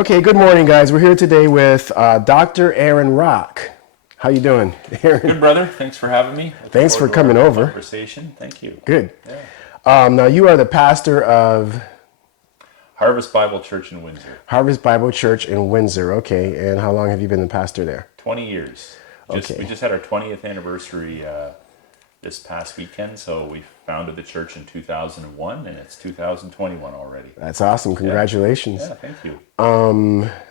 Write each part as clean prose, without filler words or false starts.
Okay, good morning, guys. We're here today with Dr. Aaron Rock. How you doing, Aaron? Good, brother. Thanks for having me. Thanks for coming over. Conversation. Thank you. Good. Yeah. Now, you are the pastor of Harvest Bible Church in Windsor. Harvest Bible Church in Windsor. Okay, and how long have you been the pastor there? 20 years. Okay. We just had our 20th anniversary this past weekend, so we founded the church in 2001, and it's 2021 already. That's awesome. Congratulations. Yeah, thank you.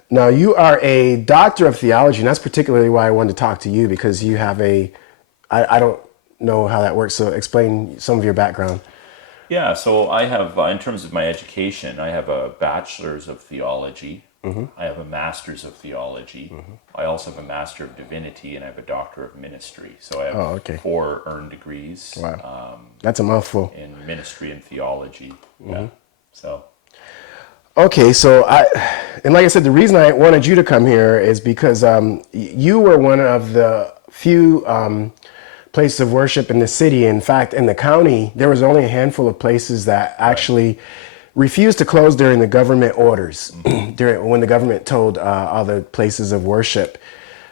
Now, you are a doctor of theology, and that's particularly why I wanted to talk to you, because you have I don't know how that works, so explain some of your background. Yeah, so I have, in terms of my education, I have a bachelor's of theology. Mm-hmm. I have a master's of theology. Mm-hmm. I also have a master of divinity, and I have a doctor of ministry. So I have 4 earned degrees. Wow, that's a mouthful. In ministry and theology. Mm-hmm. Yeah. So. Okay, so and like I said, the reason I wanted you to come here is because you were one of the few places of worship in the city. In fact, in the county, there was only a handful of places that actually refused to close during the government orders, when the government told all the places of worship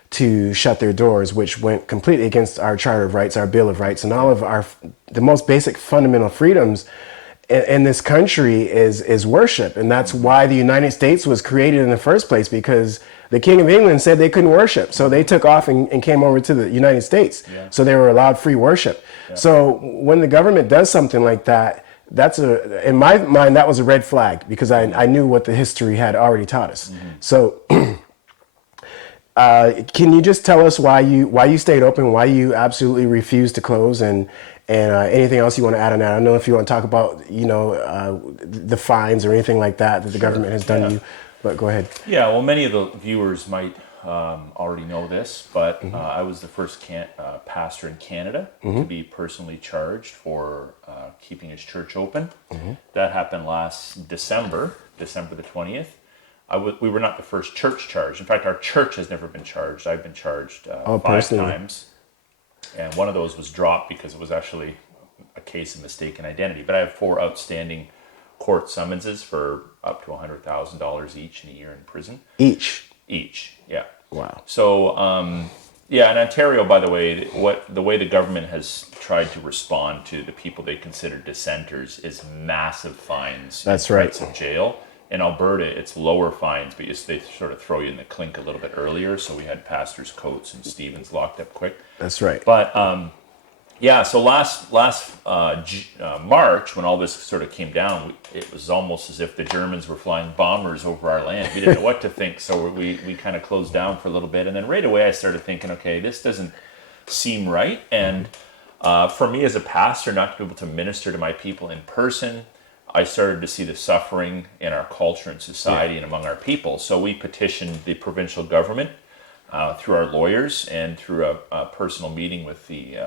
to shut their doors, which went completely against our Charter of Rights, our Bill of Rights, and all of the most basic fundamental freedoms in this country is worship. And that's why the United States was created in the first place, because the King of England said they couldn't worship. So they took off and came over to the United States. Yeah. So they were allowed free worship. Yeah. So when the government does something like that, in my mind, that was a red flag, because I knew what the history had already taught us. Mm-hmm. So can you just tell us why you stayed open, why you absolutely refused to close, and anything else you want to add on that? I don't know if you want to talk about, the fines or anything like that the government has done to you, but go ahead. Yeah, well, many of the viewers might already know this, but I was the first pastor in Canada to be personally charged for keeping his church open. That happened last December the 20th. We were not the first church charged. In fact, our church has never been charged. I've been charged 5 times. And one of those was dropped because it was actually a case of mistaken identity. But I have 4 outstanding court summonses for up to $100,000 each and a year in prison. Each, yeah. Wow. So, in Ontario, by the way, the way the government has tried to respond to the people they consider dissenters is massive fines. That's right. Threats of jail. In Alberta, it's lower fines, but they sort of throw you in the clink a little bit earlier. So we had pastors Coates and Stevens locked up quick. That's right. But so last March, when all this sort of came down, it was almost as if the Germans were flying bombers over our land. We didn't know what to think, so we kind of closed down for a little bit. And then right away I started thinking, okay, this doesn't seem right. And for me as a pastor, not to be able to minister to my people in person, I started to see the suffering in our culture and society and among our people. So we petitioned the provincial government through our lawyers and through a personal meeting with the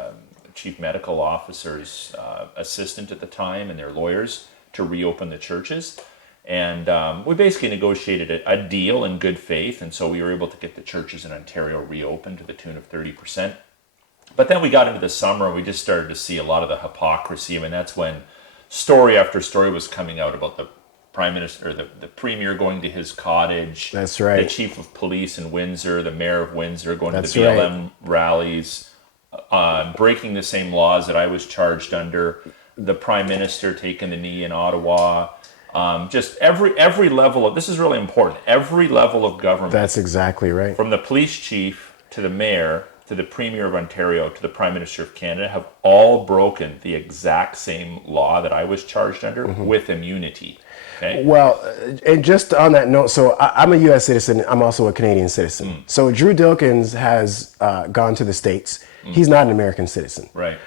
chief medical officer's assistant at the time and their lawyers to reopen the churches. And we basically negotiated a deal in good faith, and so we were able to get the churches in Ontario reopened to the tune of 30%. But then we got into the summer and we just started to see a lot of the hypocrisy. I mean, that's when story after story was coming out about the prime minister, the premier going to his cottage. That's right. The chief of police in Windsor, the mayor of Windsor going to the BLM rallies, breaking the same laws that I was charged under. The prime minister taking the knee in Ottawa. Just every level of, this is really important, every level of government. That's exactly right. From the police chief to the mayor to the Premier of Ontario to the Prime Minister of Canada have all broken the exact same law that I was charged under with immunity. Okay? Well, and just on that note, so I'm a U.S. citizen. I'm also a Canadian citizen. So Drew Dilkins has gone to the States. He's not an American citizen. Right.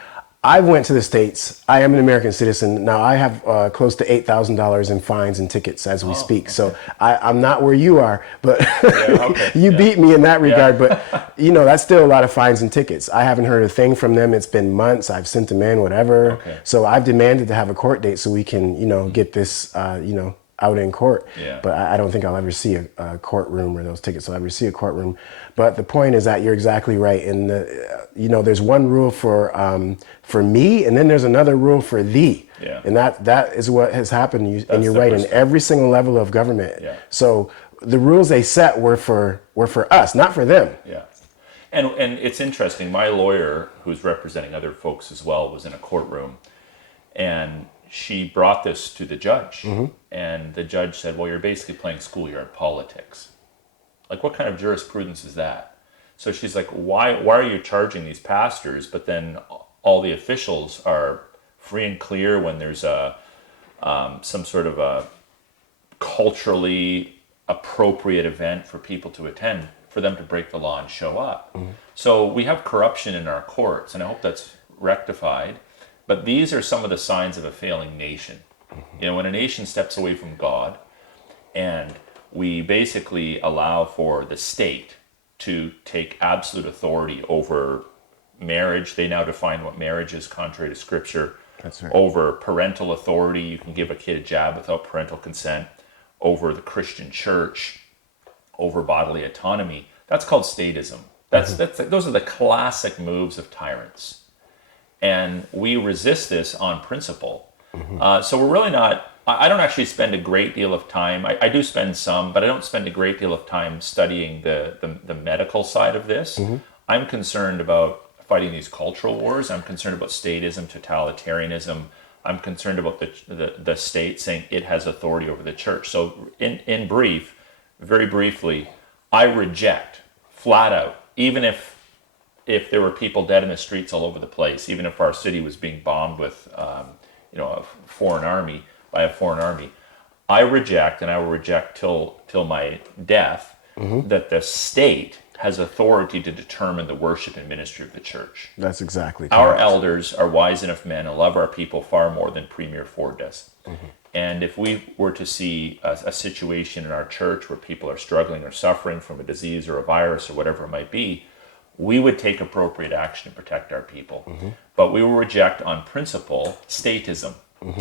I went to the States. I am an American citizen. Now I have close to $8,000 in fines and tickets as we speak. Okay. So I'm not where you are, but you beat me in that regard. But, that's still a lot of fines and tickets. I haven't heard a thing from them. It's been months. I've sent them in, whatever. Okay. So I've demanded to have a court date so we can, get this, out in court. Yeah. But I don't think I'll ever see a courtroom or those tickets. So I'll ever see a courtroom. But the point is that you're exactly right. And there's one rule for me, and then there's another rule for thee. Yeah. And that is what has happened. And you're right in every single level of government. Yeah. So the rules they set were for us, not for them. Yeah. And it's interesting. My lawyer, who's representing other folks as well, was in a courtroom, and she brought this to the judge. And the judge said, well, you're basically playing schoolyard politics. Like, what kind of jurisprudence is that? So she's like, why are you charging these pastors, but then all the officials are free and clear when there's some sort of a culturally appropriate event for people to attend, for them to break the law and show up. So we have corruption in our courts, and I hope that's rectified. But these are some of the signs of a failing nation. You know, when a nation steps away from God, and we basically allow for the state to take absolute authority over marriage. They now define what marriage is contrary to Scripture. That's right. Over parental authority. You can give a kid a jab without parental consent. Over the Christian church. Over bodily autonomy. That's called statism. Those are the classic moves of tyrants. And we resist this on principle. So we're really not... I don't actually spend a great deal of time. I do spend some, but I don't spend a great deal of time studying the medical side of this. I'm concerned about fighting these cultural wars. I'm concerned about statism, totalitarianism. I'm concerned about the state saying it has authority over the church. So in brief, very briefly, I reject flat out, even if there were people dead in the streets all over the place, even if our city was being bombed with a foreign army, by a foreign army, I reject, and I will reject till my death, that the state has authority to determine the worship and ministry of the church. That's exactly correct. Our elders are wise enough men and love our people far more than Premier Ford does. And if we were to see a situation in our church where people are struggling or suffering from a disease or a virus or whatever it might be, we would take appropriate action to protect our people. But we will reject on principle statism.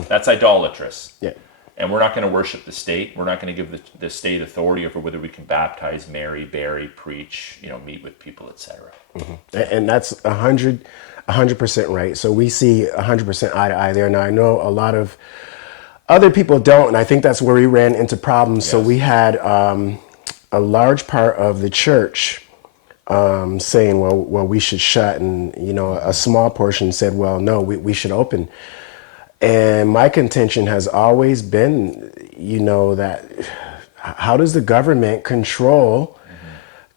That's idolatrous. Yeah. And we're not going to worship the state. We're not going to give the state authority over whether we can baptize, marry, bury, preach, meet with people, etc. And that's 100% right. So we see 100% eye to eye there. Now, I know a lot of other people don't, and I think that's where we ran into problems. Yes. So we had a large part of the church saying, well, we should shut. And, a small portion said, well, no, we should open. And my contention has always been, that how does the government control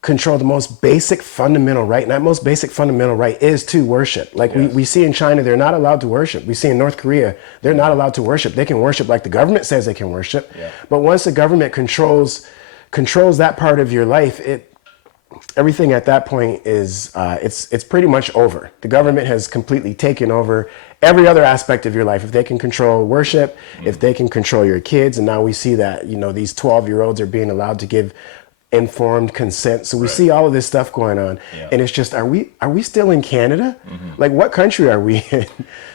the most basic fundamental right? And that most basic fundamental right is to worship. Like we see in China, they're not allowed to worship. We see in North Korea, they're not allowed to worship. They can worship like the government says they can worship. Yeah. But once the government controls that part of your life, everything at that point is it's pretty much over. The government has completely taken over every other aspect of your life. If they can control worship, if they can control your kids, and now we see that these 12-year-olds are being allowed to give informed consent. So we see all of this stuff going on, and it's just, are we still in Canada? Like, what country are we in?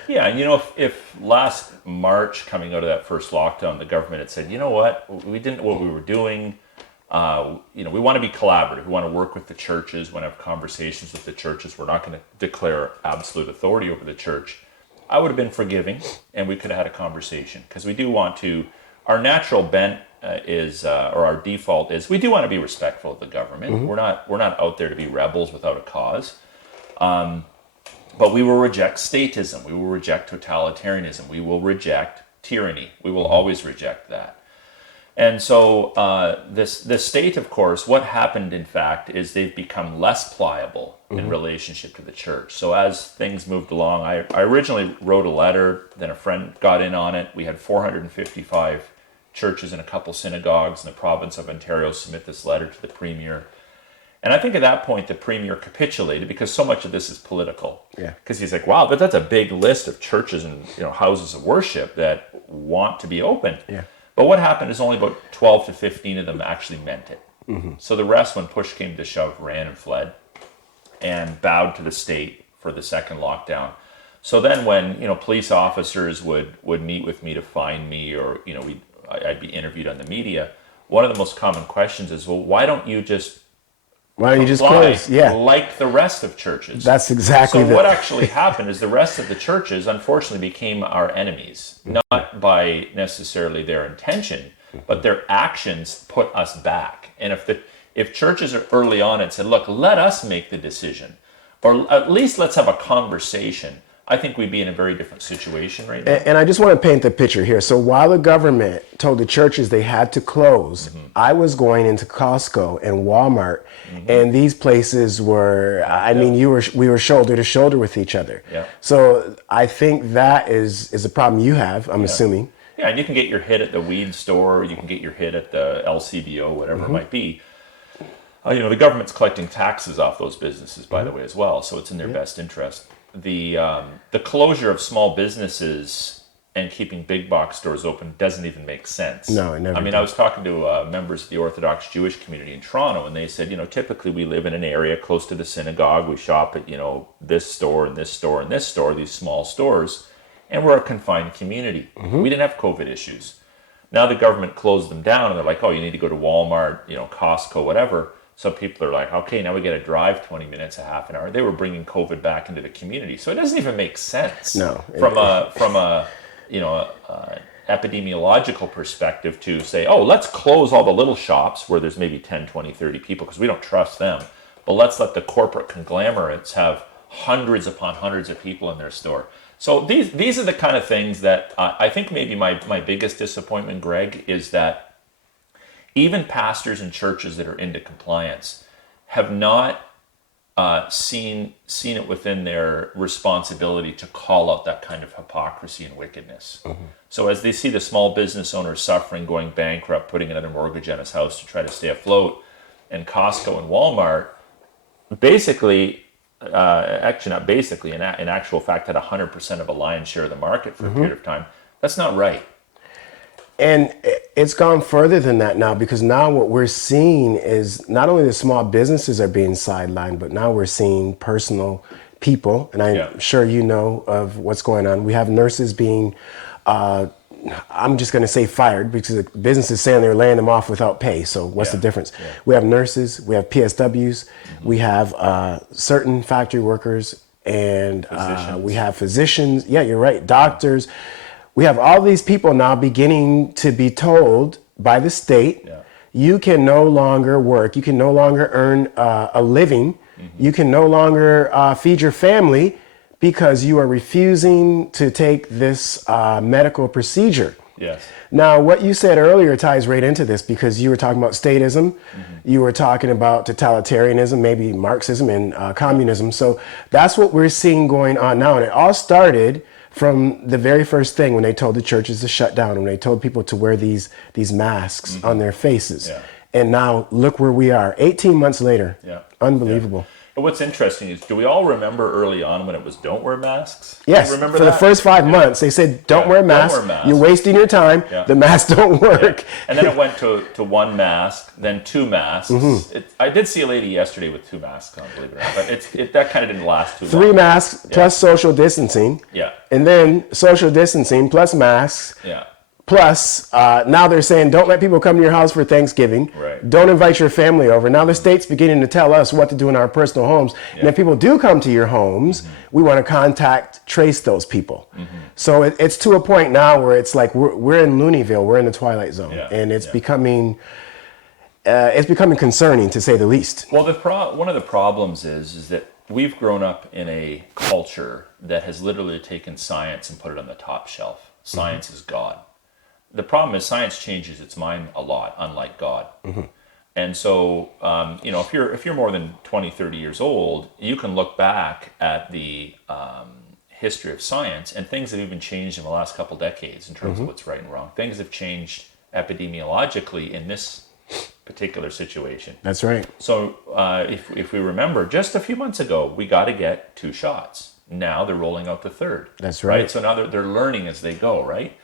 Yeah, and if last March, coming out of that first lockdown, the government had said, you know what, we didn't know what we were doing. We want to be collaborative. We want to work with the churches. We want to have conversations with the churches. We're not going to declare absolute authority over the church. I would have been forgiving, and we could have had a conversation, because we do want to. Our natural bent or our default is, we do want to be respectful of the government. We're not out there to be rebels without a cause. But we will reject statism. We will reject totalitarianism. We will reject tyranny. We will always reject that. And so this state, of course, what happened, in fact, is they've become less pliable in relationship to the church. So as things moved along, I originally wrote a letter, then a friend got in on it. We had 455 churches and a couple synagogues in the province of Ontario submit this letter to the Premier. And I think at that point, the Premier capitulated, because so much of this is political. Yeah. Because he's like, wow, but that's a big list of churches and houses of worship that want to be open. Yeah. But what happened is only about 12 to 15 of them actually meant it. So the rest, when push came to shove, ran and fled and bowed to the state for the second lockdown. So then when, police officers would meet with me to find me, or, I'd be interviewed on the media, one of the most common questions is, well, why don't you just close? Yeah. Like the rest of churches. That's exactly what actually happened is the rest of the churches, unfortunately, became our enemies, not by necessarily their intention, but their actions put us back. And if churches are early on and said, look, let us make the decision, or at least let's have a conversation, I think we'd be in a very different situation right now. And I just want to paint the picture here. So while the government told the churches they had to close, I was going into Costco and Walmart, and these places were, I mean, we were shoulder to shoulder with each other. Yeah. So I think that is a problem you have, I'm assuming. Yeah, and you can get your hit at the weed store, you can get your hit at the LCBO, whatever it might be. The government's collecting taxes off those businesses, by the way, as well, so it's in their best interest. The closure of small businesses and keeping big box stores open doesn't even make sense. No, it never I mean, did. I was talking to members of the Orthodox Jewish community in Toronto, and they said, typically we live in an area close to the synagogue. We shop at, this store and this store and this store, these small stores, and we're a confined community. We didn't have COVID issues. Now the government closed them down, and they're like, oh, you need to go to Walmart, Costco, whatever. So people are like, okay, now we got to drive 20 minutes, a half an hour. They were bringing COVID back into the community. So it doesn't even make sense from a epidemiological perspective to say, oh, let's close all the little shops where there's maybe 10, 20, 30 people because we don't trust them. But let's let the corporate conglomerates have hundreds upon hundreds of people in their store. So these are the kind of things that I think maybe my biggest disappointment, Greg, is that even pastors and churches that are into compliance have not seen it within their responsibility to call out that kind of hypocrisy and wickedness. So as they see the small business owner suffering, going bankrupt, putting another mortgage on his house to try to stay afloat, and Costco and Walmart basically, actually not basically, in actual fact, had 100% of a lion's share of the market for a period of time. That's not right. And it's gone further than that now, because now what we're seeing is not only the small businesses are being sidelined, but now we're seeing personal people. And I'm sure you know of what's going on. We have nurses being, I'm just going to say fired, because the business is saying they're laying them off without pay. So what's the difference? Yeah. We have nurses, we have PSWs, we have certain factory workers, and we have physicians. Yeah, you're right. Doctors. We have all these people now beginning to be told by the state, you can no longer work, you can no longer earn a living, you can no longer feed your family because you are refusing to take this medical procedure. Yes. Now, what you said earlier ties right into this, because you were talking about statism, you were talking about totalitarianism, maybe Marxism and communism. So that's what we're seeing going on now. And it all started from the very first thing when they told the churches to shut down, when they told people to wear these masks on their faces. Yeah. And now look where we are, 18 months later. Yeah. Unbelievable. Yeah. But what's interesting is, do we all remember early on when it was don't wear masks? Yes, remember for that? The first 5 months, they said, don't wear masks, you're wasting your time, the masks don't work. And then it went to one mask, then two masks. I did see a lady yesterday with two masks on, believe it or not, but that kind of didn't last too long. 3 masks plus social distancing. Yeah. And then social distancing plus masks. Yeah. Plus, now they're saying, don't let people come to your house for Thanksgiving. Right. Don't invite your family over. Now the state's beginning to tell us what to do in our personal homes. And if people do come to your homes, we want to trace those people. So it's to a point now where it's like we're in Looneyville, we're in the Twilight Zone. And it's becoming concerning, to say the least. Well, one of the problems is that we've grown up in a culture that has literally taken science and put it on the top shelf. Science is God. The problem is science changes its mind a lot, unlike God. And so, if you're more than 20, 30 years old, you can look back at the history of science, and things have even changed in the last couple decades in terms of what's right and wrong. Things have changed epidemiologically in this particular situation. That's right. So if we remember, just a few months ago, we got to get 2 shots. Now they're rolling out the 3rd. That's right. So now they're learning as they go, right?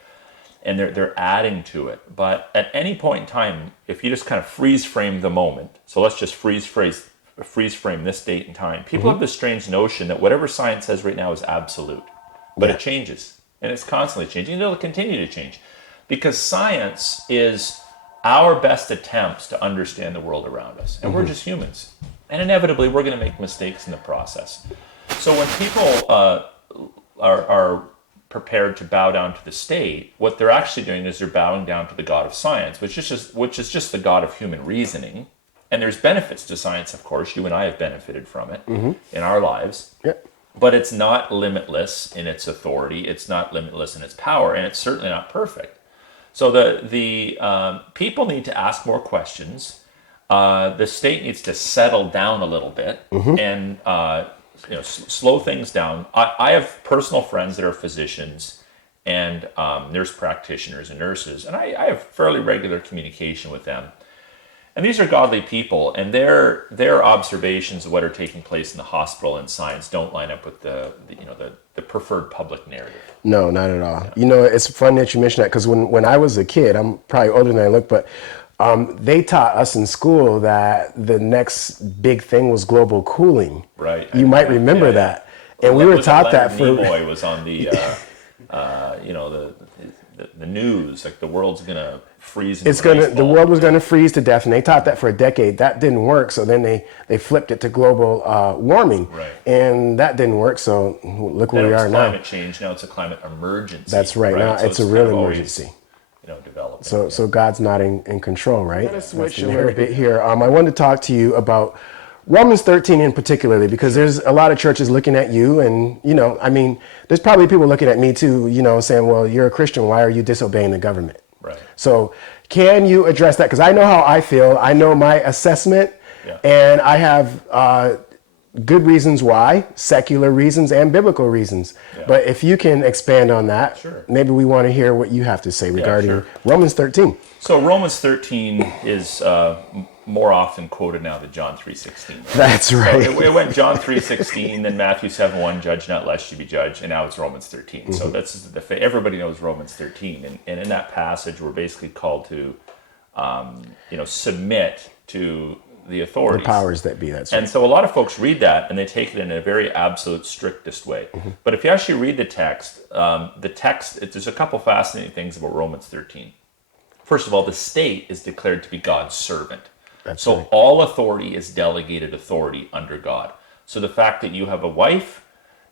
And they're adding to it. But at any point in time, if you just kind of freeze frame the moment, so let's just freeze frame this date and time, people have this strange notion that whatever science says right now is absolute. But it changes. And it's constantly changing. And it'll continue to change. Because science is our best attempts to understand the world around us. And we're just humans. And inevitably, we're going to make mistakes in the process. So when people are prepared to bow down to the state, what they're actually doing is they're bowing down to the God of science, which is just the God of human reasoning. And there's benefits to science, of course. You and I have benefited from it in our lives. Yep. But it's not limitless in its authority. It's not limitless in its power, and it's certainly not perfect. So the people need to ask more questions. The state needs to settle down a little bit and slow things down. I have personal friends that are physicians and nurse practitioners and nurses, and I have fairly regular communication with them. And these are godly people, and their observations of what are taking place in the hospital and science don't line up with the preferred public narrative. No, not at all. It's fun that you mention that, because when I was a kid, I'm probably older than I look, but they taught us in school that the next big thing was global cooling. Right. You might remember that. And we were taught that for... Nimoy was on the, the news, like the world's going to freeze. The world was going to freeze to death, and they taught that for a decade. That didn't work, so then they flipped it to global warming. Right. And that didn't work, so look where we are now. Climate change, now it's a climate emergency. That's right. Now So it's a real emergency. Developing. So God's not in control, right? I'm going to switch a little bit here. I wanted to talk to you about Romans 13 in particularly, because there's a lot of churches looking at you, and there's probably people looking at me too, saying, well, you're a Christian, why are you disobeying the government? Right. So can you address that? Because I know how I feel. I know my assessment, and I have good reasons why, secular reasons and biblical reasons. Yeah. But if you can expand on that, maybe we want to hear what you have to say regarding Romans 13. So Romans 13 is more often quoted now than John 3:16. Right? That's right. So it went John 3:16, then Matthew 7:1, judge not lest you be judged, and now it's Romans 13. So that's everybody knows Romans 13, and in that passage we're basically called to, submit to the authorities. The powers that be, that's right. And so a lot of folks read that and they take it in a very absolute, strictest way. But if you actually read the text, there's a couple fascinating things about Romans 13. First of all, the state is declared to be God's servant. That's right. All authority is delegated authority under God. So the fact that you have a wife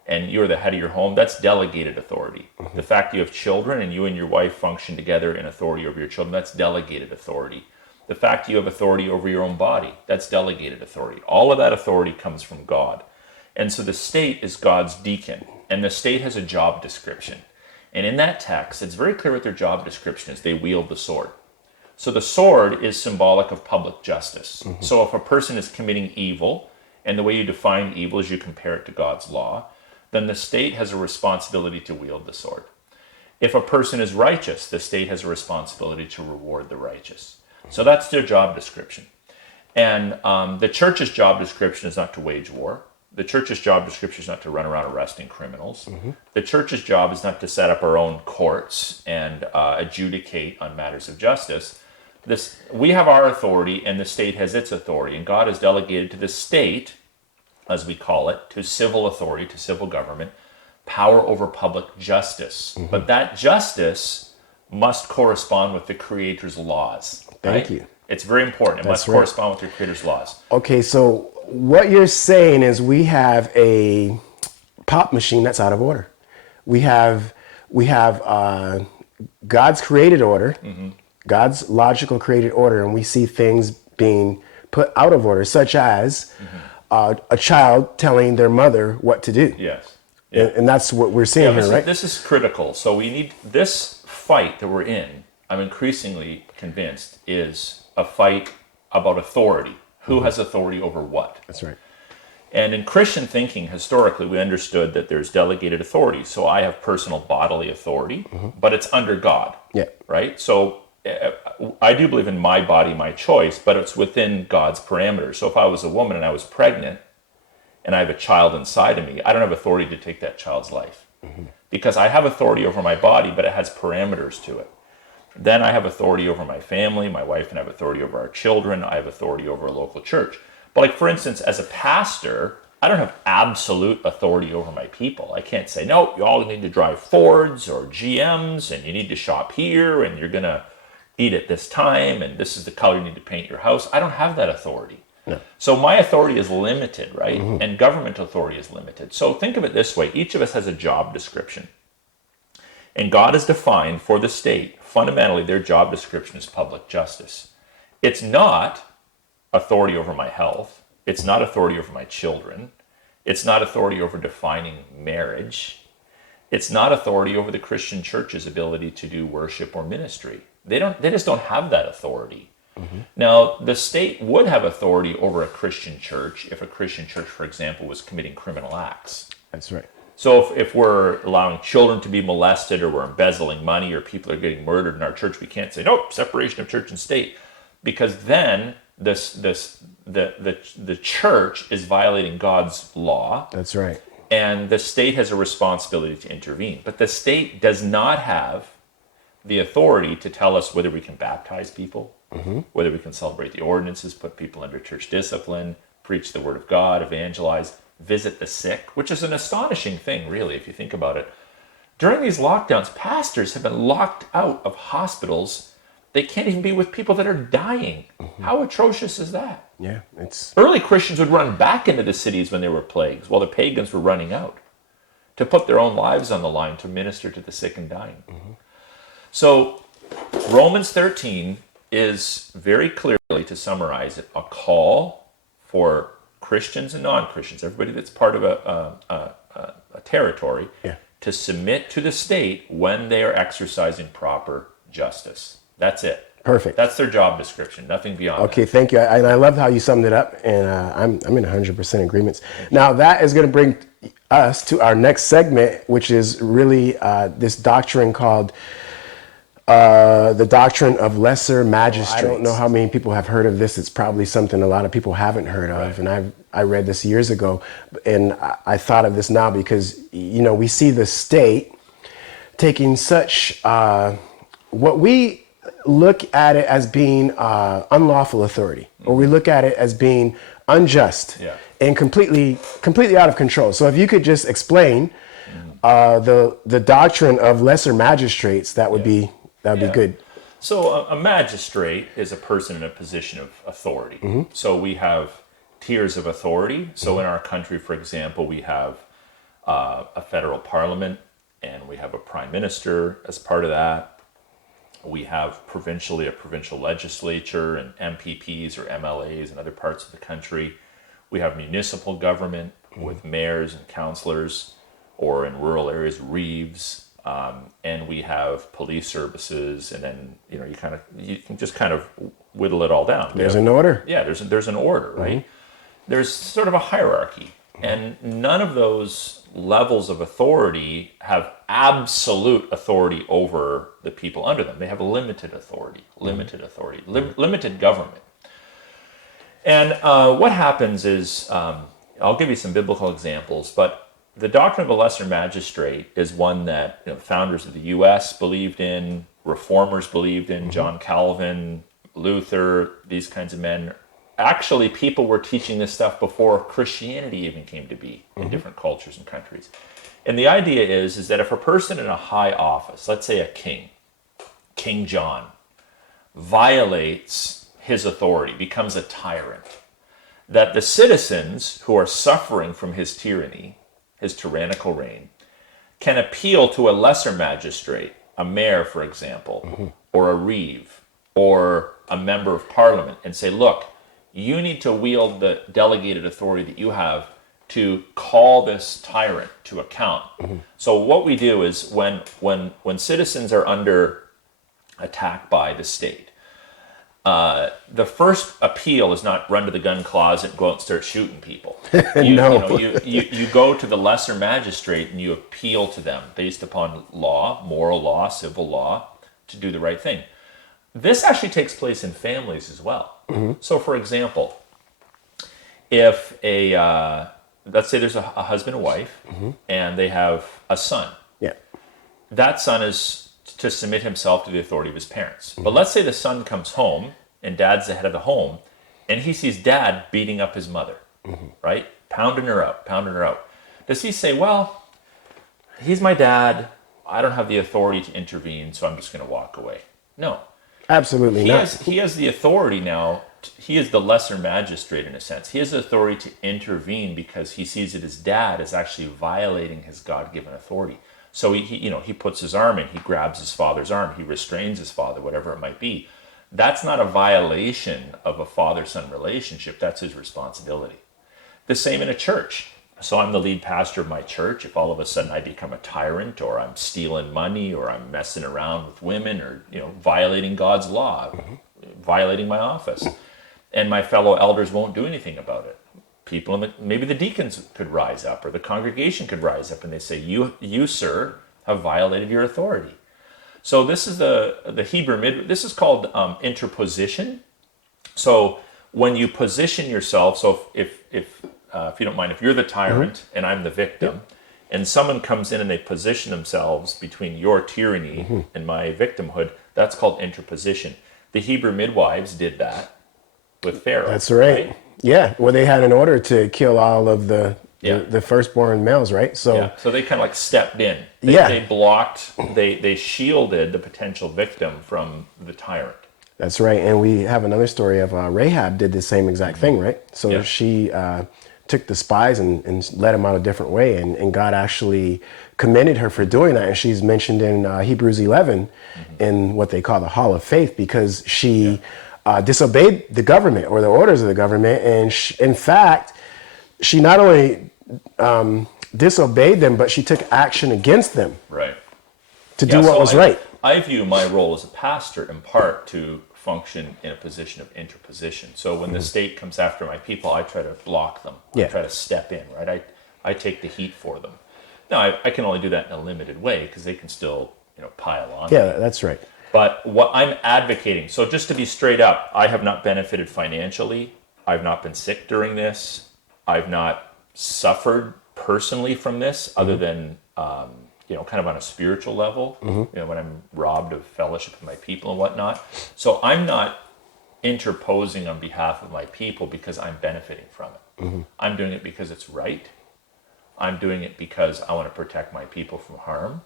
and you're the head of your home, that's delegated authority. The fact that you have children and you and your wife function together in authority over your children, that's delegated authority. The fact you have authority over your own body, that's delegated authority. All of that authority comes from God. And so the state is God's deacon, and the state has a job description. And in that text, it's very clear what their job description is. They wield the sword. So the sword is symbolic of public justice. So if a person is committing evil, and the way you define evil is you compare it to God's law, then the state has a responsibility to wield the sword. If a person is righteous, the state has a responsibility to reward the righteous. So that's their job description. And the church's job description is not to wage war. The church's job description is not to run around arresting criminals. The church's job is not to set up our own courts and adjudicate on matters of justice. We have our authority, and the state has its authority. And God has delegated to the state, as we call it, to civil authority, to civil government, power over public justice. But that justice must correspond with the Creator's laws. Thank you. It's very important. It must correspond with your Creator's laws. Okay, so what you're saying is we have a pop machine that's out of order. We have God's created order, God's logical created order, and we see things being put out of order, such as a child telling their mother what to do. Yes. Yeah. And that's what we're seeing here, right? This is critical. So we need this fight that we're in. I'm increasingly convinced is a fight about authority. Who has authority over what? That's right. And in Christian thinking, historically, we understood that there's delegated authority. So I have personal bodily authority, but it's under God. Yeah. Right? So I do believe in my body, my choice, but it's within God's parameters. So if I was a woman and I was pregnant and I have a child inside of me, I don't have authority to take that child's life. Because I have authority over my body, but it has parameters to it. Then I have authority over my family, my wife, and I have authority over our children. I have authority over a local church. But like, for instance, as a pastor, I don't have absolute authority over my people. I can't say, no, you all need to drive Fords or GMs, and you need to shop here, and you're going to eat at this time, and this is the color you need to paint your house. I don't have that authority. No. So my authority is limited, right? And government authority is limited. So think of it this way. Each of us has a job description. And God has defined for the state, fundamentally, their job description is public justice. It's not authority over my health. It's not authority over my children. It's not authority over defining marriage. It's not authority over the Christian church's ability to do worship or ministry. They just don't have that authority. Now, the state would have authority over a Christian church if a Christian church, for example, was committing criminal acts. That's right. So if we're allowing children to be molested, or we're embezzling money, or people are getting murdered in our church, we can't say, nope, separation of church and state, because then the church is violating God's law. That's right. And the state has a responsibility to intervene. But the state does not have the authority to tell us whether we can baptize people, whether we can celebrate the ordinances, put people under church discipline, preach the word of God, evangelize, visit the sick, which is an astonishing thing, really, if you think about it. During these lockdowns, pastors have been locked out of hospitals. They can't even be with people that are dying. How atrocious is that? Yeah, it's... Early Christians would run back into the cities when there were plagues, while the pagans were running out, to put their own lives on the line to minister to the sick and dying. So Romans 13 is very clearly, to summarize it, a call for Christians and non-Christians, everybody that's part of a territory, to submit to the state when they are exercising proper justice. That's it. Perfect. That's their job description, nothing beyond that. Okay, thank you. And I love how you summed it up, and I'm in 100% agreement. Now, that is going to bring us to our next segment, which is really this doctrine called the Doctrine of Lesser Magistrates. I don't know how many people have heard of this. It's probably something a lot of people haven't heard of, and I read this years ago, and I thought of this now because, we see the state taking such, what we look at it as being unlawful authority, or we look at it as being unjust and completely out of control. So if you could just explain the doctrine of lesser magistrates, that would be good. So a magistrate is a person in a position of authority. So we have tiers of authority. So in our country, for example, we have a federal parliament, and we have a prime minister as part of that. We have provincially a provincial legislature and MPPs or MLAs in other parts of the country. We have municipal government with mayors and councillors, or in rural areas, reeves. And we have police services, and then you can just kind of whittle it all down. There's an order. Yeah, there's an order, right? There's sort of a hierarchy, and none of those levels of authority have absolute authority over the people under them. They have limited authority, limited government. And what happens is, I'll give you some biblical examples, but the doctrine of a lesser magistrate is one that founders of the U.S. believed in, reformers believed in, John Calvin, Luther, these kinds of men. Actually, people were teaching this stuff before Christianity even came to be in different cultures and countries. And the idea is that if a person in a high office, let's say a king, King John, violates his authority, becomes a tyrant, that the citizens who are suffering from his tyranny, his tyrannical reign, can appeal to a lesser magistrate, a mayor, for example, or a reeve, or a member of parliament, and say, look, you need to wield the delegated authority that you have to call this tyrant to account. So what we do is when citizens are under attack by the state, the first appeal is not run to the gun closet and go out and start shooting people. You go to the lesser magistrate and you appeal to them based upon law, moral law, civil law, to do the right thing. This actually takes place in families as well. So, for example, if let's say there's a husband and wife, and they have a son. That son is to submit himself to the authority of his parents. But let's say the son comes home, and dad's the head of the home, and he sees dad beating up his mother, right? Pounding her out. Does he say, well, he's my dad, I don't have the authority to intervene, so I'm just going to walk away? No. Absolutely not. He has the authority now. He is the lesser magistrate in a sense. He has the authority to intervene because he sees that his dad is actually violating his God-given authority. So he puts his arm in, he grabs his father's arm, he restrains his father, whatever it might be. That's not a violation of a father-son relationship. That's his responsibility. The same in a church. So I'm the lead pastor of my church. If all of a sudden I become a tyrant, or I'm stealing money, or I'm messing around with women, or violating God's law, violating my office, and my fellow elders won't do anything about it, maybe the deacons could rise up, or the congregation could rise up, and they say, you sir, have violated your authority. So this is the Hebrew this is called interposition. So when you position yourself, so if you don't mind, if you're the tyrant and I'm the victim, and someone comes in and they position themselves between your tyranny and my victimhood, that's called interposition. The Hebrew midwives did that with Pharaoh. That's right. Yeah, well, they had an order to kill all of the firstborn males, right? So they kind of like stepped in. They blocked, they shielded the potential victim from the tyrant. That's right. And we have another story of Rahab did the same exact thing, right? So she took the spies and led them out a different way, and God actually commended her for doing that. And she's mentioned in Hebrews 11 in what they call the Hall of Faith, because she disobeyed the government or the orders of the government. And in fact, she not only disobeyed them, but she took action against them. Right. To do what was right. I view my role as a pastor in part to function in a position of interposition. So when the state comes after my people, I try to block them. I try to step in, right? I take the heat for them. Now, I can only do that in a limited way, because they can still, pile on. Yeah, that's right. But what I'm advocating, so just to be straight up, I have not benefited financially. I've not been sick during this. I've not suffered personally from this, other than kind of on a spiritual level, when I'm robbed of fellowship with my people and whatnot. So I'm not interposing on behalf of my people because I'm benefiting from it. I'm doing it because it's right. I'm doing it because I want to protect my people from harm.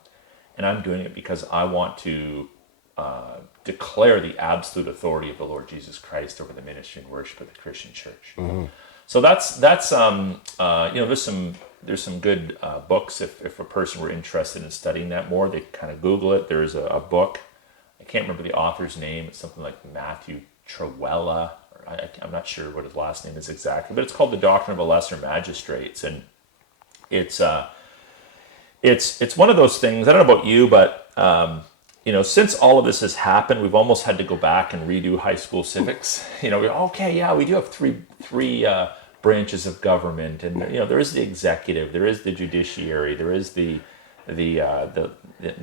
And I'm doing it because I want to declare the absolute authority of the Lord Jesus Christ over the ministry and worship of the Christian church. So that's there's some good books if a person were interested in studying that more. They kind of Google it. There's a book. I can't remember the author's name. It's something like Matthew Trewella. I'm not sure what his last name is exactly, but it's called The Doctrine of the Lesser Magistrates, and it's one of those things. I don't know about you, but since all of this has happened, we've almost had to go back and redo high school civics. We do have three branches of government, and there is the executive, there is the judiciary, there is the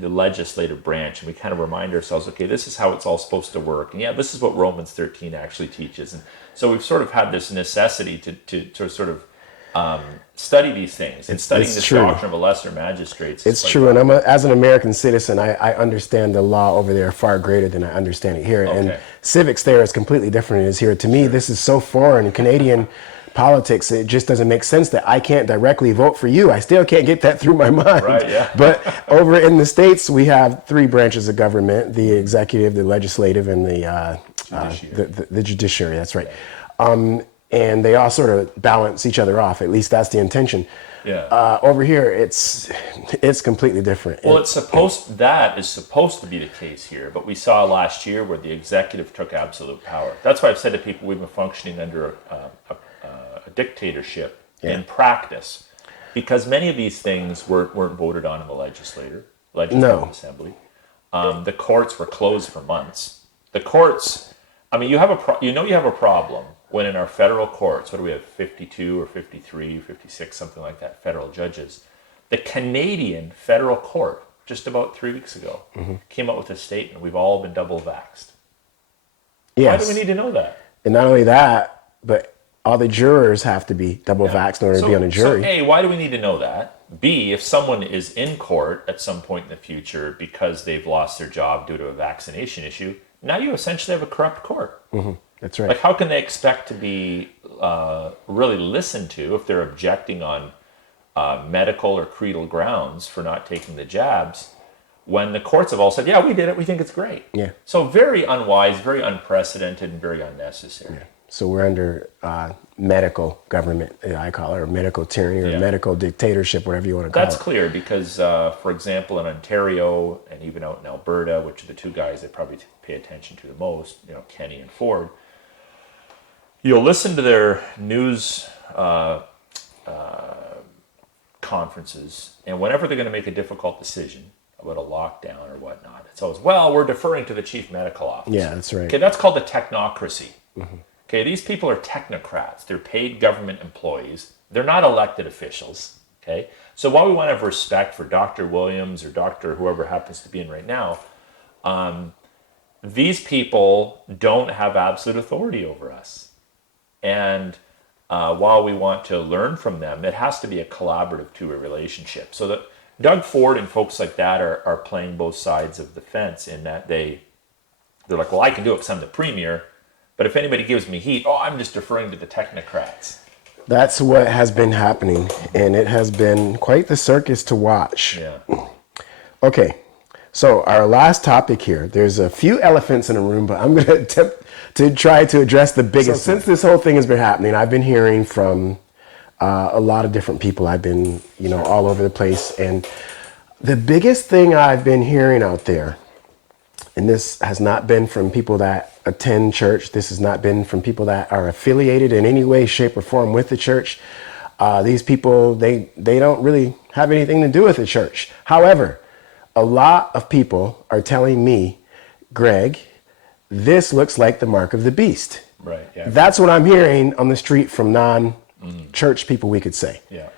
legislative branch, and we kind of remind ourselves, okay, this is how it's all supposed to work, and this is what Romans 13 actually teaches. And so we've sort of had this necessity to sort of study these things, and studying this doctrine of a lesser magistrates. It's true, and as an American citizen, I understand the law over there far greater than I understand it here. Okay. And civics there is completely different than it is here. To me, this is so foreign. Canadian politics, it just doesn't make sense that I can't directly vote for you. I still can't get that through my mind. Right, yeah. But over in the States, we have three branches of government: the executive, the legislative, and the judiciary. That's right. And they all sort of balance each other off. At least that's the intention. Yeah. Over here, it's completely different. Well, that is supposed to be the case here, but we saw last year where the executive took absolute power. That's why I've said to people, we've been functioning under a dictatorship in practice, because many of these things weren't voted on in the legislative assembly. The courts were closed for months. The courts, you have a problem when in our federal courts, what do we have, 52 or 53, 56, something like that, federal judges. The Canadian federal court, just about 3 weeks ago, came out with a statement, we've all been double vaxxed. Yes. Why do we need to know that? And not only that, but all the jurors have to be double vaxxed in order to be on a jury. So A, why do we need to know that? B, if someone is in court at some point in the future because they've lost their job due to a vaccination issue, now you essentially have a corrupt court. That's right. Like, how can they expect to be really listened to if they're objecting on medical or creedal grounds for not taking the jabs, when the courts have all said, yeah, we did it, we think it's great. Yeah. So very unwise, very unprecedented, and very unnecessary. So we're under medical government, I call it, or medical tyranny, or Yeah. medical dictatorship, whatever you want to call That's it. clear because, for example, in Ontario and even out in Alberta, which are the two guys that probably pay attention to the most, Kenny and Ford, you'll listen to their news conferences, and whenever they're going to make a difficult decision about a lockdown or whatnot, it's always, well, we're deferring to the chief medical officer. Yeah, that's right. Okay, that's called the technocracy. Okay, these people are technocrats. They're paid government employees. They're not elected officials. Okay, so while we want to have respect for Dr. Williams or Dr. whoever happens to be in right now, these people don't have absolute authority over us. And while we want to learn from them, it has to be a collaborative two-way relationship. So that Doug Ford and folks like that are playing both sides of the fence in that they're like, well, I can do it because I'm the premier, but if anybody gives me heat, I'm just deferring to the technocrats. That's what has been happening, and it has been quite the circus to watch. Yeah. Okay, so our last topic here, there's a few elephants in the room, but I'm going to attempt to try to address the biggest. So since this whole thing has been happening, I've been hearing from a lot of different people. I've been, all over the place, and the biggest thing I've been hearing out there, and this has not been from people that attend church. This has not been from people that are affiliated in any way, shape, or form with the church. These people, they don't really have anything to do with the church. However, a lot of people are telling me, Greg, this looks like the mark of the beast. Right. Yeah. That's what I'm hearing on the street from non-church people, we could say. Yeah.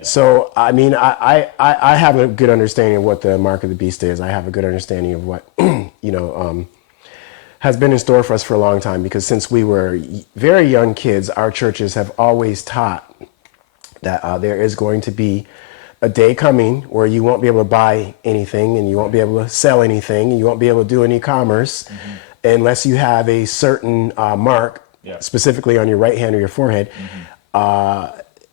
So, I mean, I have a good understanding of what the mark of the beast is. I have a good understanding of what, has been in store for us for a long time, because since we were very young kids, our churches have always taught that there is going to be a day coming where you won't be able to buy anything, and you won't be able to sell anything, and you won't be able to do any commerce unless you have a certain mark, specifically on your right hand or your forehead.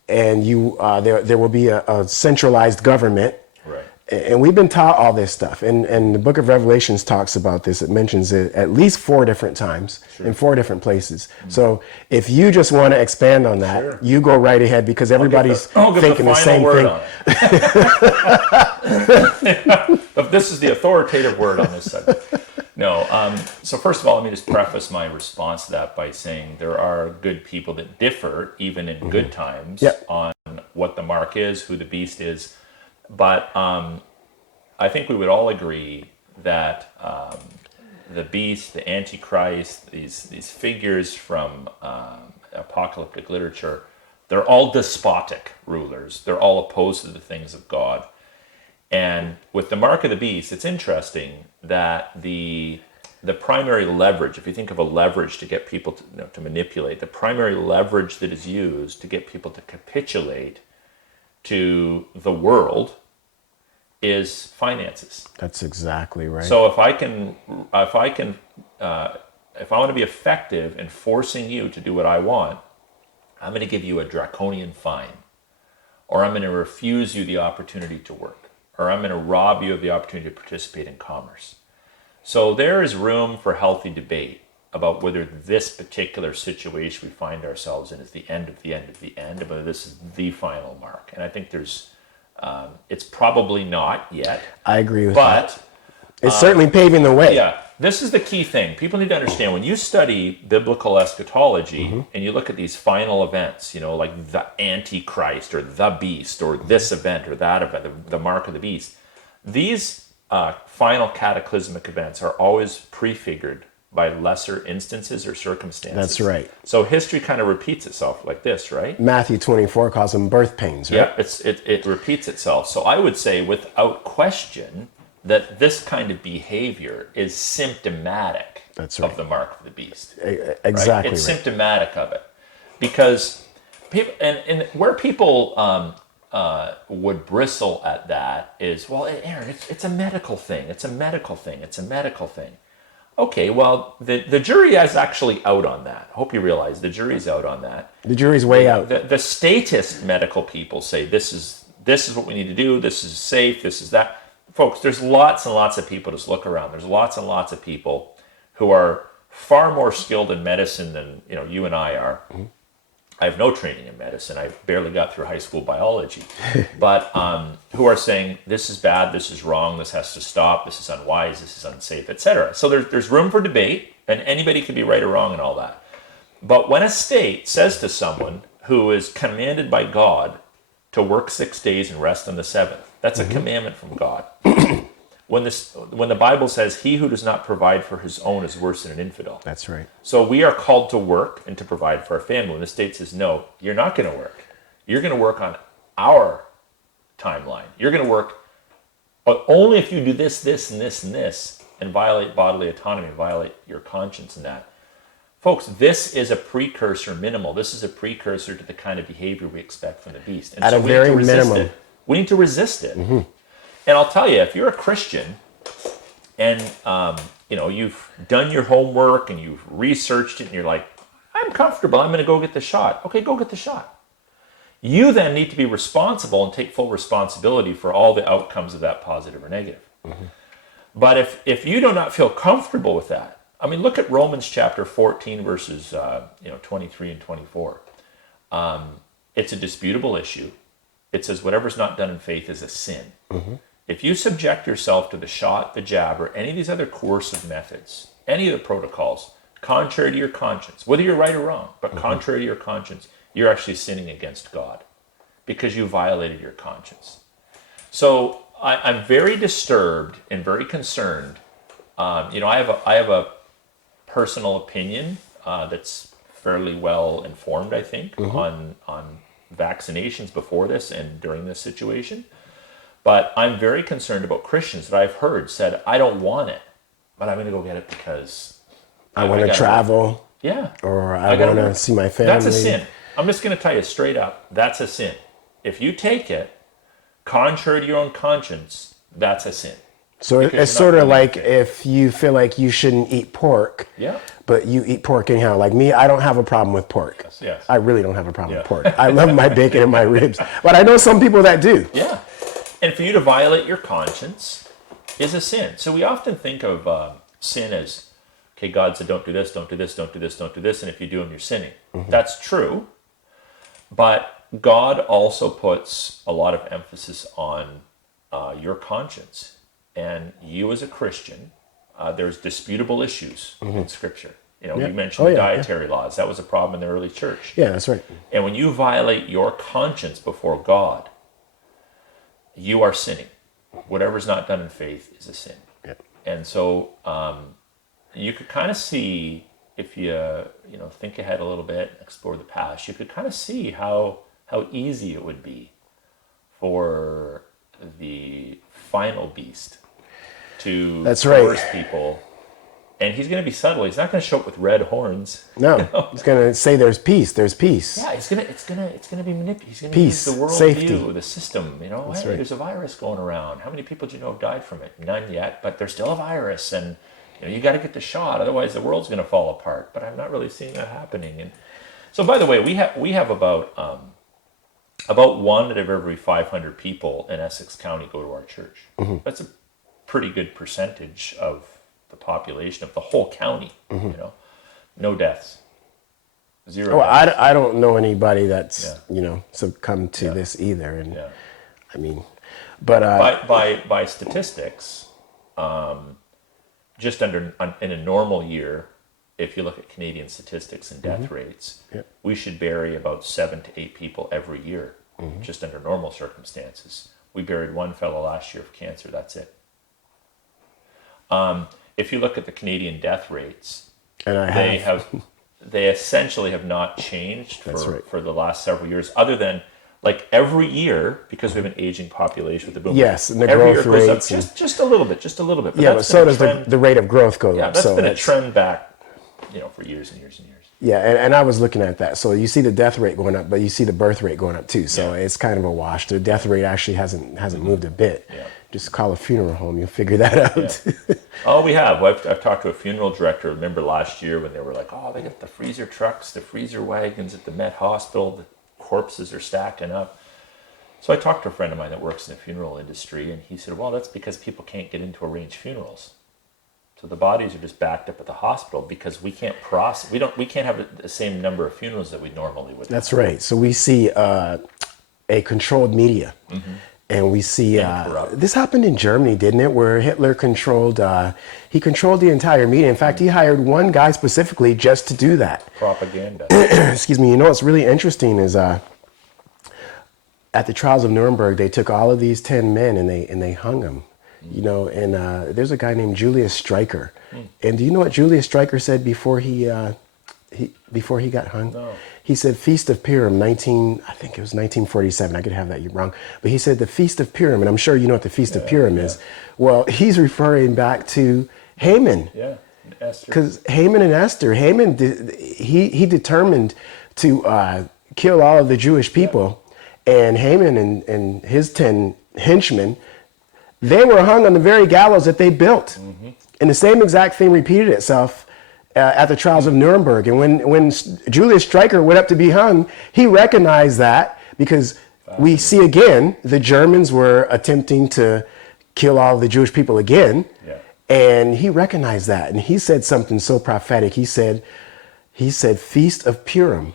And there will be a centralized government. Right. And we've been taught all this stuff. And the book of Revelations talks about this. It mentions it at least 4 different times in 4 different places. So if you just want to expand on that, you go right ahead, because everybody's thinking the same thing. But this is the authoritative word on this subject. No. So first of all, let me just preface my response to that by saying there are good people that differ, even in good times, on what the mark is, who the beast is. But I think we would all agree that the beast, the Antichrist, these figures from apocalyptic literature, they're all despotic rulers. They're all opposed to the things of God. And with the mark of the beast, it's interesting that the primary leverage, if you think of a leverage to get people to manipulate, the primary leverage that is used to get people to capitulate to the world is finances. That's exactly right. So if I want to be effective in forcing you to do what I want, I'm going to give you a draconian fine, or I'm going to refuse you the opportunity to work, or I'm going to rob you of the opportunity to participate in commerce. So there is room for healthy debate about whether this particular situation we find ourselves in is the end of the end of the end, and whether this is the final mark. And I think it's probably not yet. I agree with that. But it's certainly paving the way. Yeah. This is the key thing. People need to understand, when you study biblical eschatology and you look at these final events, like the Antichrist or the beast or this event or that event, the mark of the beast, these final cataclysmic events are always prefigured by lesser instances or circumstances. That's right. So history kind of repeats itself like this, right? Matthew 24 calls them birth pains, right? Yeah, it repeats itself. So I would say without question that this kind of behavior is symptomatic of the mark of the beast. Exactly. Right? It's symptomatic of it. Because people, and where people would bristle at that is, well, Aaron, it's a medical thing. It's a medical thing. It's a medical thing. Okay, well, the jury is actually out on that. I hope you realize the jury's out on that. The jury's way out. The statist medical people say this is what we need to do. This is safe. This is that. Folks, there's lots and lots of people. Just look around. There's lots and lots of people who are far more skilled in medicine than you and I are. I have no training in medicine. I barely got through high school biology, but who are saying this is bad, this is wrong, this has to stop, this is unwise, this is unsafe, etc. So there's room for debate, and anybody can be right or wrong and all that. But when a state says to someone who is commanded by God to work 6 days and rest on the seventh, that's a commandment from God. When the Bible says, he who does not provide for his own is worse than an infidel. That's right. So we are called to work and to provide for our family. When the state says, no, you're not going to work. You're going to work on our timeline. You're going to work only if you do this, this, and this, and this, and violate bodily autonomy, violate your conscience and that. Folks, this is a precursor minimal. This is a precursor to the kind of behavior we expect from the beast. And At a very minimum. We need to resist it. And I'll tell you, if you're a Christian and you've done your homework and you've researched it and you're like, I'm comfortable, I'm going to go get the shot. Okay, go get the shot. You then need to be responsible and take full responsibility for all the outcomes of that, positive or negative. But if you do not feel comfortable with that, I mean, look at Romans chapter 14, verses 23 and 24. It's a disputable issue. It says whatever's not done in faith is a sin. If you subject yourself to the shot, the jab, or any of these other coercive methods, any of the protocols, contrary to your conscience, whether you're right or wrong, but contrary to your conscience, you're actually sinning against God because you violated your conscience. So I'm very disturbed and very concerned. I have a personal opinion that's fairly well informed, I think, on vaccinations before this and during this situation. But I'm very concerned about Christians that I've heard said, I don't want it, but I'm going to go get it because I want to travel. Yeah. Or I want to see my family. That's a sin. I'm just going to tell you straight up, that's a sin. If you take it contrary to your own conscience, that's a sin. So it's sort of like if you feel like you shouldn't eat pork, but you eat pork anyhow. Like me, I don't have a problem with pork. Yes. I really don't have a problem with pork. I love my bacon and my ribs. But I know some people that do. Yeah. And for you to violate your conscience is a sin. So we often think of sin as, okay, God said, don't do this, don't do this, don't do this, don't do this. And if you do them, you're sinning. That's true. But God also puts a lot of emphasis on your conscience. And you as a Christian, there's disputable issues in Scripture. You mentioned dietary laws. That was a problem in the early church. Yeah, that's right. And when you violate your conscience before God, you are sinning. Whatever's not done in faith is a sin. Yep. And so you could kind of see, if you think ahead a little bit, explore the past, you could kind of see how easy it would be for the final beast to coerce people. And he's going to be subtle. He's not going to show up with red horns. No, he's going to say there's peace. There's peace. Yeah, it's going to be manipulated. He's going to peace, use the world safety, view, the system. That's hey, right. There's a virus going around. How many people do you know have died from it? None yet, but there's still a virus, and you got to get the shot, otherwise the world's going to fall apart. But I'm not really seeing that happening. And so, by the way, we have about one out of every 500 people in Essex County go to our church. That's a pretty good percentage of the population of the whole county. No deaths, zero. Oh, deaths. I don't know anybody that's succumbed to this either. And I mean, but by statistics, just in a normal year, if you look at Canadian statistics and death rates, we should bury about 7 to 8 people every year, just under normal circumstances. We buried one fellow last year of cancer. That's it. If you look at the Canadian death rates, they essentially have not changed for the last several years, other than like every year, because we have an aging population with the boom. Yes, and the every growth year goes rates up just a little bit. But yeah, but so does the rate of growth go up. Yeah, that's been a trend back, for years and years and years. Yeah, and I was looking at that. So you see the death rate going up, but you see the birth rate going up too. So it's kind of a wash. The death rate actually hasn't moved a bit. Yeah. Just call a funeral home. You'll figure that out. Yeah. Oh, we have. I've talked to a funeral director. Remember last year when they were like, oh, they got the freezer trucks, the freezer wagons at the Met Hospital. The corpses are stacking up. So I talked to a friend of mine that works in the funeral industry, and he said, well, that's because people can't get in to arrange funerals. So the bodies are just backed up at the hospital because we can't process. We can't have the same number of funerals that we normally would. That's right. So we see a controlled media, and we see this happened in Germany, didn't it? Where Hitler controlled he controlled the entire media. In fact, he hired one guy specifically just to do that. Propaganda. Excuse me. You know what's really interesting is at the trials of Nuremberg, they took all of these 10 men and they hung them. You know, and there's a guy named Julius Streicher. And do you know what Julius Streicher said before he got hung? No. He said Feast of Purim, I think it was 1947. I could have that wrong. But he said the Feast of Purim, and I'm sure you know what the Feast of Purim is. Well, he's referring back to Haman. Yeah, Esther. Because Haman and Esther, he determined to kill all of the Jewish people. And Haman and his 10 henchmen, they were hung on the very gallows that they built. And the same exact thing repeated itself at the trials of Nuremberg. And when Julius Streicher went up to be hung, he recognized that because we see again, the Germans were attempting to kill all of the Jewish people again. Yeah. And he recognized that. And he said something so prophetic. He said, Feast of Purim.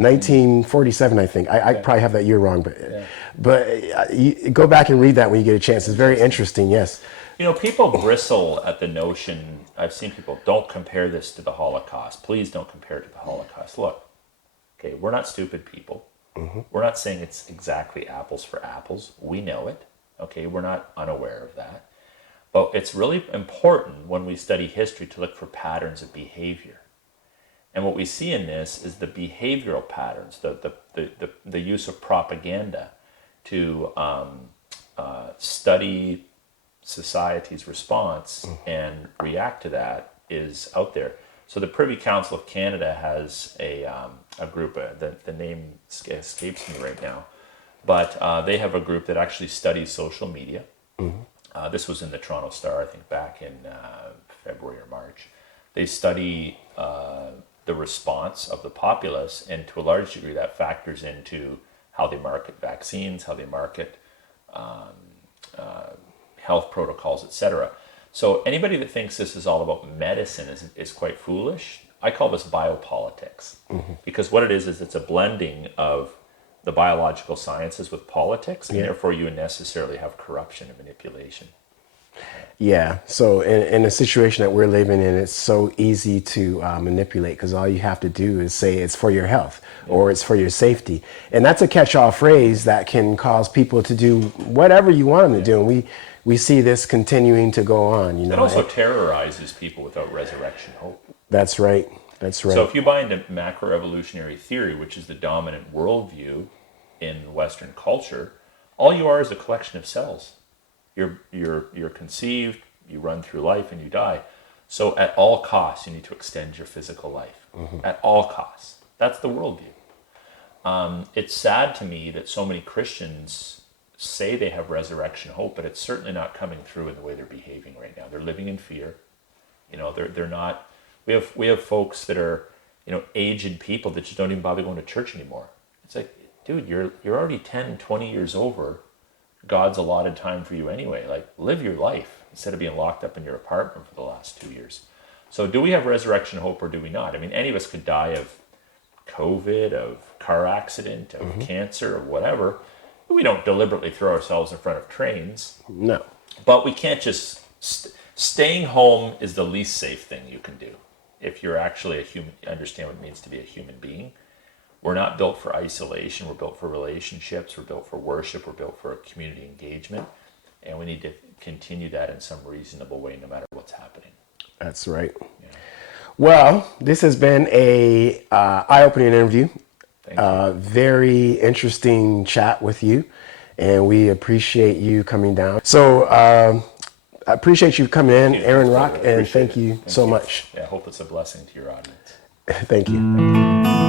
1947, I think. I probably have that year wrong, but you go back and read that when you get a chance. It's very interesting. Yes. You know, people bristle at the notion. I've seen people, don't compare this to the Holocaust. Please don't compare it to the Holocaust. Look, okay, we're not stupid people. We're not saying it's exactly apples for apples. We know it. Okay, we're not unaware of that. But it's really important when we study history to look for patterns of behavior. And what we see in this is the behavioral patterns, the use of propaganda to study society's response and react to that is out there. So the Privy Council of Canada has a group, the name escapes me right now, but they have a group that actually studies social media. This was in the Toronto Star, I think, back in February or March. They study the response of the populace, and to a large degree that factors into how they market vaccines, how they market health protocols, etc. So anybody that thinks this is all about medicine is quite foolish. I call this biopolitics, because what it is it's a blending of the biological sciences with politics, and therefore you necessarily have corruption and manipulation. Yeah. So in a situation that we're living in, it's so easy to manipulate because all you have to do is say it's for your health or it's for your safety. And that's a catch-all phrase that can cause people to do whatever you want them to do. And we see this continuing to go on. You know, it also terrorizes people without resurrection hope. That's right. That's right. So if you buy into macroevolutionary theory, which is the dominant worldview in Western culture, all you are is a collection of cells. You're conceived, you run through life, and you die. So at all costs, you need to extend your physical life. At all costs. That's the worldview. It's sad to me that so many Christians say they have resurrection hope, but it's certainly not coming through in the way they're behaving right now. They're living in fear. You know, they're not. We have folks that are, you know, aged people that just don't even bother going to church anymore. It's like, dude, you're already 10, 20 years over God's allotted time for you anyway. Like, live your life instead of being locked up in your apartment for the last 2 years. So do we have resurrection hope or do we not? I mean, any of us could die of COVID, of car accident, of cancer, or whatever. We don't deliberately throw ourselves in front of trains. No. But we can't just... staying home is the least safe thing you can do. If you're actually a human, understand what it means to be a human being. We're not built for isolation. We're built for relationships. We're built for worship. We're built for community engagement. And we need to continue that in some reasonable way, no matter what's happening. That's right. Yeah. Well, this has been a eye-opening interview. Thank you. Very interesting chat with you. And we appreciate you coming down. So I appreciate you coming in, Aaron Rock, and thank you so much. Yeah, I hope it's a blessing to your audience. Thank you.